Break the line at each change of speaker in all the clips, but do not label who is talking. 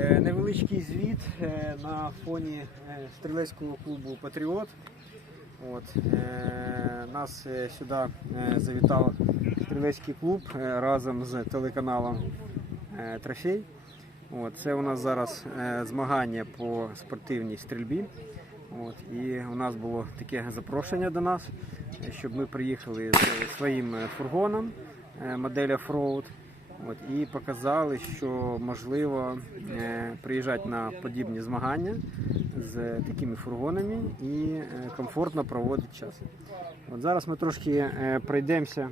Е, Невеличкий звіт е, на фоні е, стрілецького клубу Патріот. От, нас сюди завітав стрілецький клуб разом з телеканалом Трофей. От, це у нас зараз змагання по спортивній стрільбі. От, і у нас було таке запрошення до нас, щоб ми приїхали з своїм фургоном модель Offroad. От, і показали, що можливо е, приїжджати на подібні змагання з такими фургонами і е, комфортно проводити час. От зараз ми трошки е, пройдемося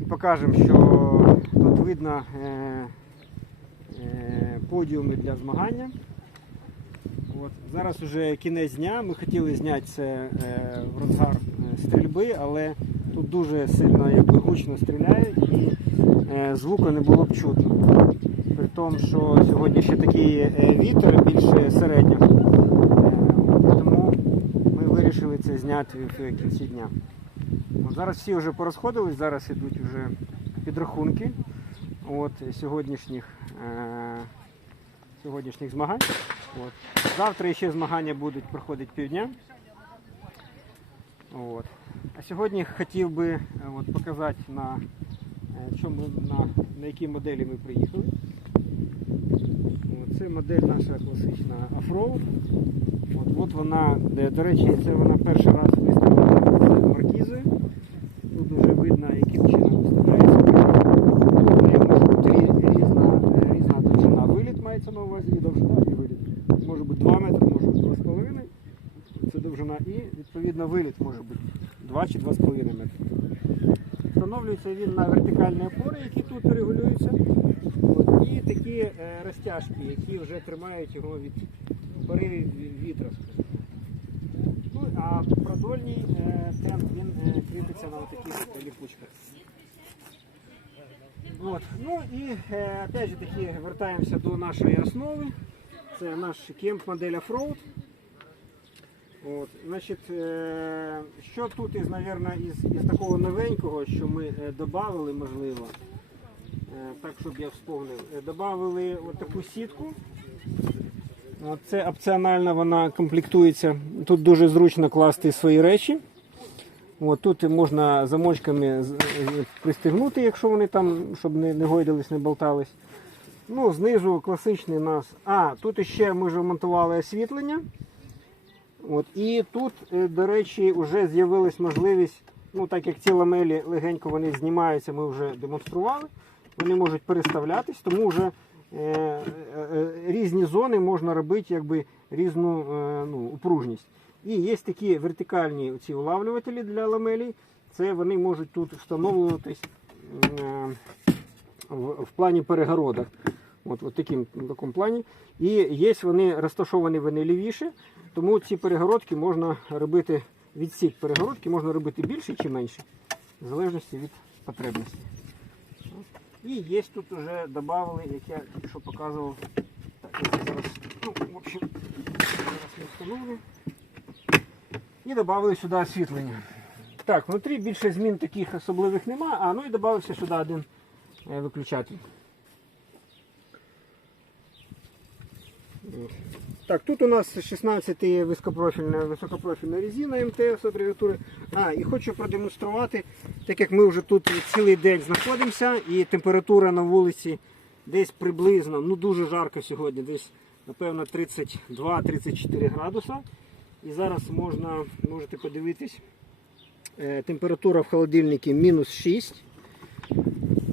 і покажемо, що тут видно подіуми для змагання. От. Зараз вже кінець дня. Ми хотіли зняти це в розгар стрільби, але тут дуже сильно якби, гучно стріляє і е, звуку не було б чутно. При тому, що сьогодні ще такий е, вітер більше середнього. Е, тому ми вирішили це зняти в кінці дня. От зараз всі вже порозходились, зараз йдуть вже підрахунки от, сьогоднішніх, е, сьогоднішніх змагань. От. Завтра ще змагання будуть проходити півдня. От. А сьогодні хотів би е, от, показати на, е, чому, на, на якій моделі ми приїхали. Це модель наша класична Afro. От, от вона, до речі, це вона перший раз виставлена з маркізою. Тут вже видно, яким чином виставляється виліт. Може бути рі- різна, е, різна довжина. Виліт мається на увазі і довжина і виліт. Може бути 2 метри, може бути 2,5. Це довжина і відповідно виліт може бути 2 чи 2,5 метри. Встановлюється він на вертикальні опори, які тут регулюються. От, і такі е, розтяжки, які вже тримають його від поривів ві- вітру. Ну, а продольний е, тент він е, кріпиться на таких ліпучках. От. Ну і е, опять же таки вертаємося до нашої основи. Це наш кемп модель Offroad. От, значить, е, що тут із, наверно, із, із такого новенького, що ми е, додали, можливо, е, так, щоб я вспомнив, додали таку сітку. От це опціонально вона комплектується. Тут дуже зручно класти свої речі. От, тут можна замочками пристегнути, якщо вони там, щоб не, не гойдались, не болтались. Ну, знизу класичний нас. А, тут ще ми вже монтували освітлення. От, і тут, е, до речі, вже з'явилась можливість, ну так як ці ламелі легенько вони знімаються, ми вже демонстрували. Вони можуть переставлятись, тому вже е, е, е, різні зони можна робити якби різну е, ну, упружність. І є такі вертикальні ці улавлювателі для ламелей. Це вони можуть тут встановлюватись е, в, в плані перегородок. От, от таким, в плані. І є вони розташовані вони лівіше, тому ці перегородки можна робити, відсік перегородки можна робити більше чи менше, в залежності від потребності. І є тут вже додали, як я тільки що показував. Так, зараз, ну, в общем, зараз я встановлю. І додали сюди освітлення. Так, внутрі більше змін таких особливих нема, а ну і додався сюди один е, виключатель. Так, тут у нас 16 високопрофільна, високопрофільна резина МТС абревіатури. А, і хочу продемонструвати, так як ми вже тут цілий день знаходимося, і температура на вулиці десь приблизно, ну дуже жарко сьогодні, десь напевно 32-34 градуса. І зараз можна, можете подивитись, е, температура в холодильнику мінус 6.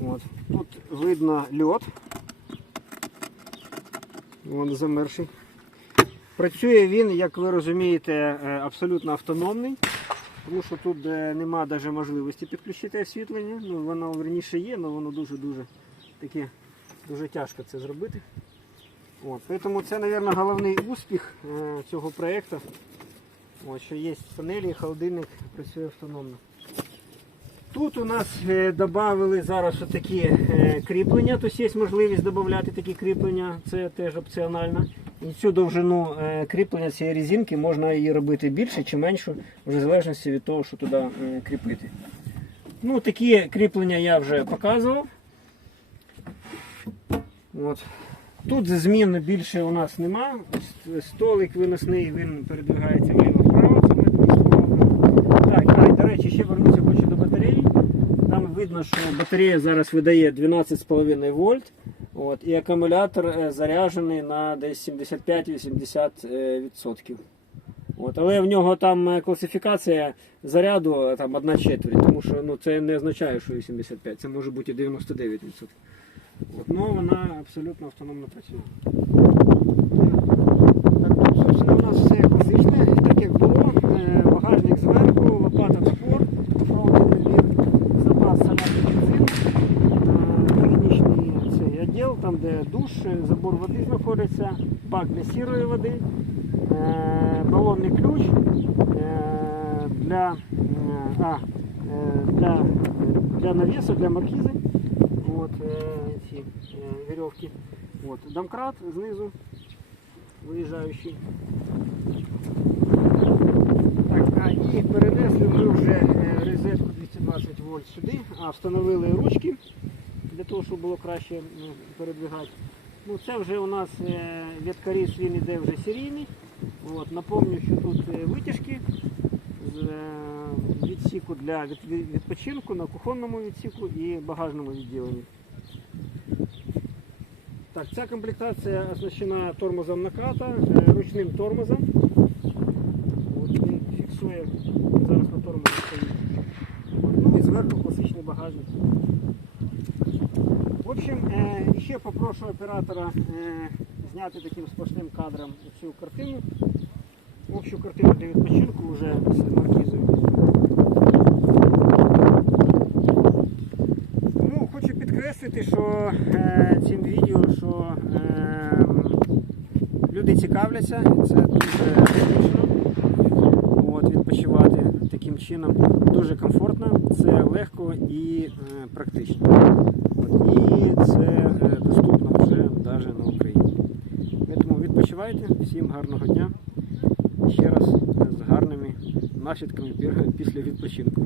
От. Тут видно льод. Вон замерший. Працює він, як ви розумієте, е, абсолютно автономний, тому що тут нема навіть можливості підключити освітлення. Ну, воно верніше є, але воно дуже-дуже таке, дуже тяжко це зробити. От, тому це, мабуть, головний успіх е, цього проєкту. Що є панелі, холодильник працює автономно. Тут у нас е, додали зараз такі е, кріплення, тобто є можливість додати такі кріплення, це теж опціонально. І цю довжину е, кріплення цієї резинки можна її робити більше чи меншу, вже в залежності від того, що туди кріпити. Ну, такі кріплення я вже показував. От. Тут змін більше у нас нема. Столик виносний, він передвигається вліво-вправо, це ми демонстрували. Так, а, і, до речі, ще вернуся хочу до батареї. Там видно, що батарея зараз видає 12,5 вольт. От, і акумулятор е, заряджений на десь 75-80%. е. От, але в нього там е, класифікація заряду там, 1 четверть, тому що ну, це не означає, що 85, це може бути і 99%. От, ну, вона абсолютно автономно працює. Так, тут, собственно, у нас все класичне, так як було. Е, Багажник зверху, лопата топор, офроудний набір, запас салату бензин, е, технічний цей відділ, там де душ, е, забор води знаходиться, бак для сірої води, е, балонний ключ е, для, а, е, для, для навісу, для маркізи. От, ці вірьовки. От, домкрат знизу виїжджаючий. І перенесли ми вже розетку 220 вольт сюди, а встановили ручки для того, щоб було краще передвигати. Ну, це вже у нас е, відкаріс, він іде вже серійний. От, напомню, що тут е, витяжки з е, відсіку для від- від- відпочинку на кухонному відсіку і багажному відділенні. Так, ця комплектація оснащена тормозом наката, ручним тормозом. От він фіксує, зараз на тормозі. Ну і зверху класичний багажник. Общем, е, ще попрошу оператора е, зняти таким сплошним кадром цю картину. Общу картину для відпочинку вже з маркізою. Ну, хочу підкреслити, що е, цим відео, що люди цікавляться, це дуже. От, відпочивати таким чином дуже комфортно, це легко і е, практично. І це е, доступно вже навіть на Україні. Тому відпочивайте, всім гарного дня. Ще раз е, з гарними наслідками після відпочинку.